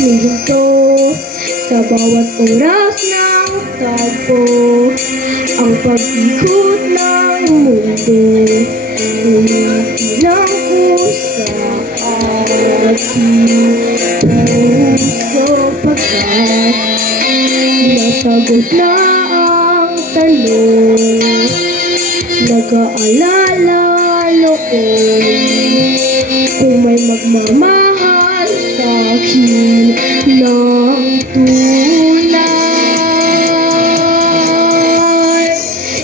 Hihinto sa bawat oras ng tagpo, ang pag-ikot ng mundo. Umiilang ko sa aking puso pagkat nasagot na ang tanong. Nag-aalala noon kung may magmamahal sa'kin ng tunay.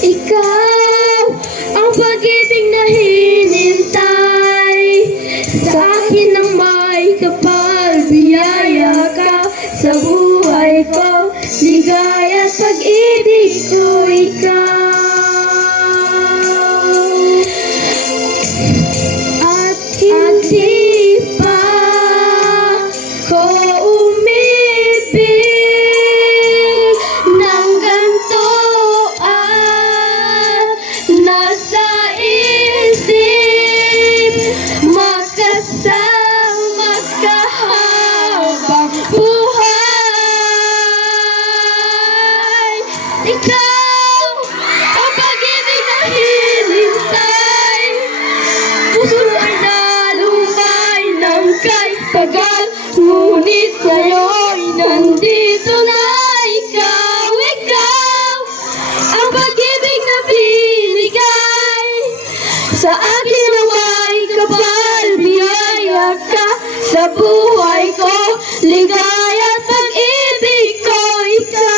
Ikaw ang pag-ibig na hinintay sa'kin ng may kapal. Biyaya ka sa buhay ko, ligaya at pag-ibig ko ikaw. At hindi pa ko umibig ng ganito at nasa isip magkasama ka habang buhay. Ikaw ang pag-ibig na hinintay, puso ay nalumbay ng kahit tagal, ngunit ngayon nandito na ikaw. Ikaw ang pag-ibig na binigay sa akin na may kapal. Biyaya ka sa buhay ko, ligaya at pag-ibig ko ikaw.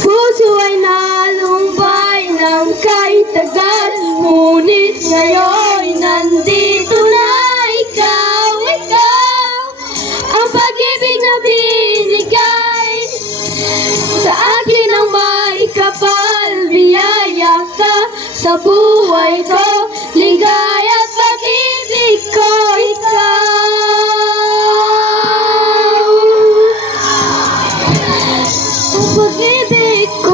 Puso ay nalumbay ng kahit tagal, ngunit ngayon nandito na ikaw. Ikaw ang pag-ibig na binigay sa akin ng may kapal. Biyaya ka sa buhay ko, ligaya at pag-ibig ko ikaw. Ang pag-ibig ko